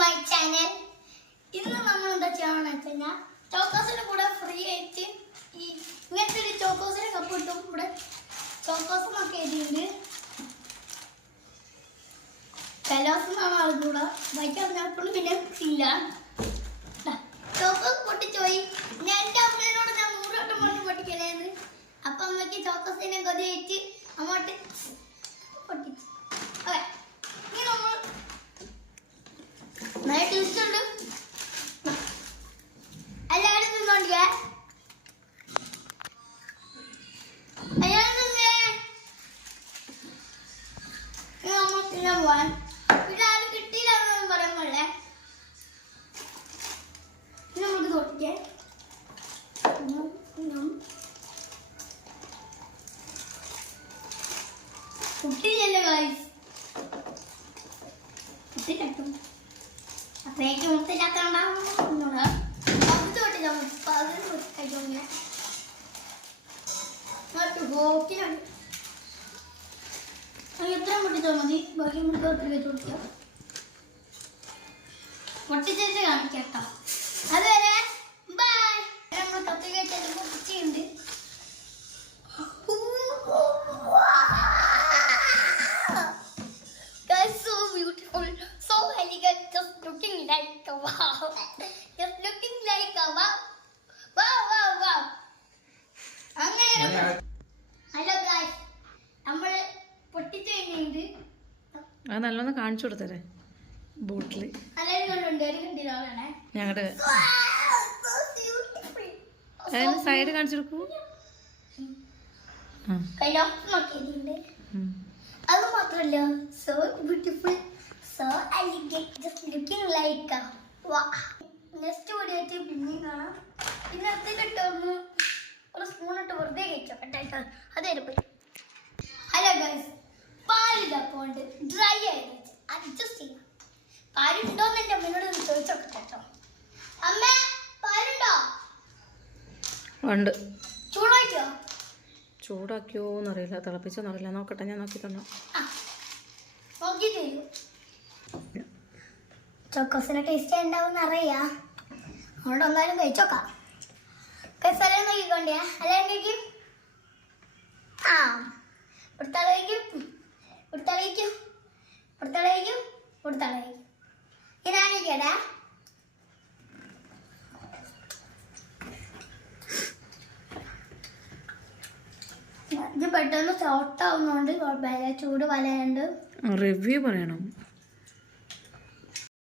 My channel. ഇന്ന് നമ്മൾ എന്താ ചെയ്യാന്ന് വെച്ചാൽ ചോക്കോസിന്റെ കൂടെ ഫ്രീ ആയിട്ട് ഈ ഇങ്ങനത്തെ ഒരു ചോക്കോസിന്റെ കപ്പ് കിട്ടും. ഇവിടെ ചോക്കോസ് എന്നൊക്കെ എഴുതിയിട്ടുണ്ട്. കലോസ് എന്നാണ് ആൾക്കൂടെ വായിക്കാൻ പിന്നെ ഇല്ല. ചോക്കോസ് പൊട്ടിച്ചോയി. ഞാൻ എൻ്റെ അമ്മയോട് ഞാൻ 100 വട്ടം പറഞ്ഞ് പൊട്ടിക്കലേന്ന്. അപ്പൊ അമ്മയ്ക്ക് ചോക്കോസിനെ കൊതിയായിട്ട് അങ്ങോട്ട് പൊട്ടിച്ചു. ഓക്കെ, ഇനി നമ്മൾ നല്ല ടേസ്റ്റ് ഉണ്ട്. എല്ലാവരും തിന്നോണ്ടില്ലേ? എല്ലാവരും തിന്നേ. ഇനി നമ്മൾ തിന്നാൻ പോവാൻ. പിന്നെ ആരും കിട്ടിയില്ല എന്നൊന്നും പറയാൻ പാടില്ലേ. ഇനി നമുക്ക് തൊട്ടിക്കേ. കുട്ടിയില്ലല്ലോ ഗൈസ്. കുട്ടി കട്ടും അത്രയ്ക്ക് മുത്തില്ലാത്തോണ്ടാ പകുതി തൊട്ടില്ല. 30 കഴിച്ചോങ്ങനെ ഹോക്കിലാണ്. എത്രയും പൊട്ടിച്ചാൽ മതി. ബാക്കി നമുക്ക് ഒത്തിരി വെച്ച് കൊടുക്കാം. പൊട്ടിച്ചേച്ച് കാണിക്കാട്ടോ. അതുവരെ ബൈ. നമ്മൾ കത്തി കഴിച്ചാൽ പൊട്ടിച്ചുണ്ട്. So beautiful, so elegant, just looking like a wow. Just looking like a wow. Wow, wow, wow. Hello guys. നമ്മൾ പൊട്ടിച്ചു കഴിഞ്ഞിട്ടുണ്ട്. അത് നല്ലോണം കാണിച്ചു കൊടുത്തേ ബോട്ടില്. ഞങ്ങളുടെ സൈഡ് കാണിച്ചു കൊടുക്കൂ. അത് മാത്രല്ല, so beautiful, so elegant, just looking like next video ആയിട്ട് പിന്നെ കാണാം. പിന്നെ കിട്ടുന്നു ഒരു സ്പൂൺ ഇട്ട് വെറുതെ കഴിച്ചോട്ടെ. അതായിരുന്നു. ഹലോ ഗൈസ്, പാലിതപ്പോണ്ട് ഡ്രൈ ആയിട്ട് അഡ്ജസ്റ്റ് ചെയ്യാം. പാലുണ്ടോന്ന് എൻ്റെ അമ്മയോട് ചോദിച്ചോട്ടെ കേട്ടോ. അമ്മ പാലുണ്ടോ? ഉണ്ട്. ചൂടായിട്ടോ? ചൂടാക്കിയോന്നറിയില്ല, തിളപ്പിച്ചോന്നറിയില്ല. നോക്കട്ടെ, ഞാൻ നോക്കി തന്നു. നോക്കി തരൂ. ചോക്കോസിന്റെ ടേസ്റ്റ് ഉണ്ടാവും അറിയാം. അതുകൊണ്ട് ഒന്നാലും കഴിച്ചോക്കാം. കൈസലം നോക്കിക്കൊണ്ടേ. അല്ലാണ്ട് കഴിക്കും. ആ കൊടുത്തളയിക്കും, കൊടുത്തളയിക്കും, കൊടുത്തളയിക്കും, കൊടുത്തളയിക്കും. ഇതാണിക്കടാ. ഇത് പെട്ടെന്ന് ഷോർട്ട് ആവുന്നോണ്ട് കുഴപ്പമില്ല. ചൂട് വലയുണ്ട്. റിവ്യൂ പറയണം.